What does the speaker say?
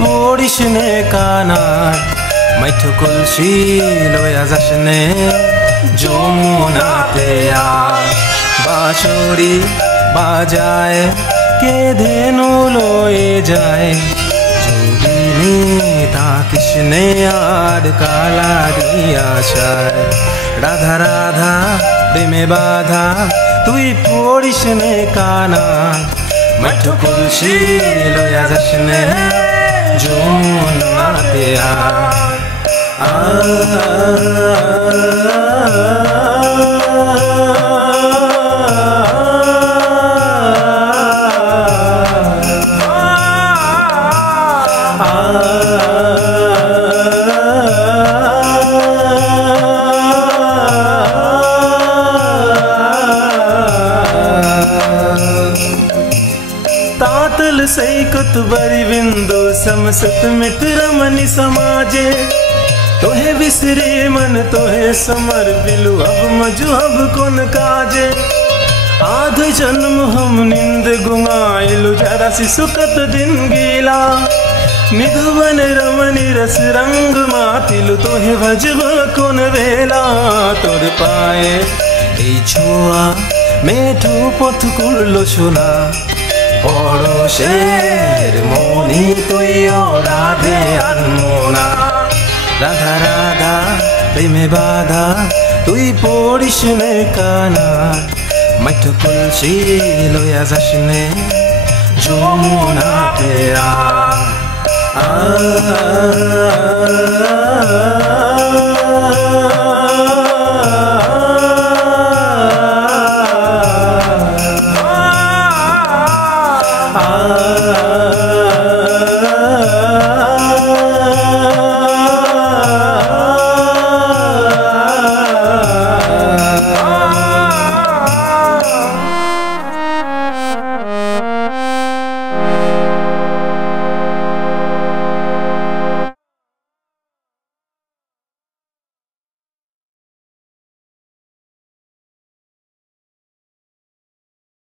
পড়িস নে কানায় মাইঠু কলসি লয়া যাস নে যমুনাতে আয় বাঁশরি বাজায় কে ধেনু লয়ে যায় যোগিনী তাকিস নে আর কালারি আশায় রাধা রাধা প্রেমে বাধা তুই পড়িস নে কানায় মাইঠু কলসি লয়া যাস নে যমুনাতে तातल सैकत बरी बिंदु समसत मित रमनी समाजे तोहे विसरे मन तोहे समर बिलु अब मजहब कोन काजे आध जन्म हम निंद गुमाइलु जरा सी सुखत दिन गीला निधुवन रमनी रस रंग मातिलु तोहे भजब कोन वेला तोर पाए এই ছোঁয়া মেঠো পথ করলো সোনা পরশের মনি তুই রাধে আনমোনা রাধা রাধা প্রেমে বাধা তুই পড়িস নে কানায় মাইঠু কলসি লয়া যাস নে যমুনাতে আয়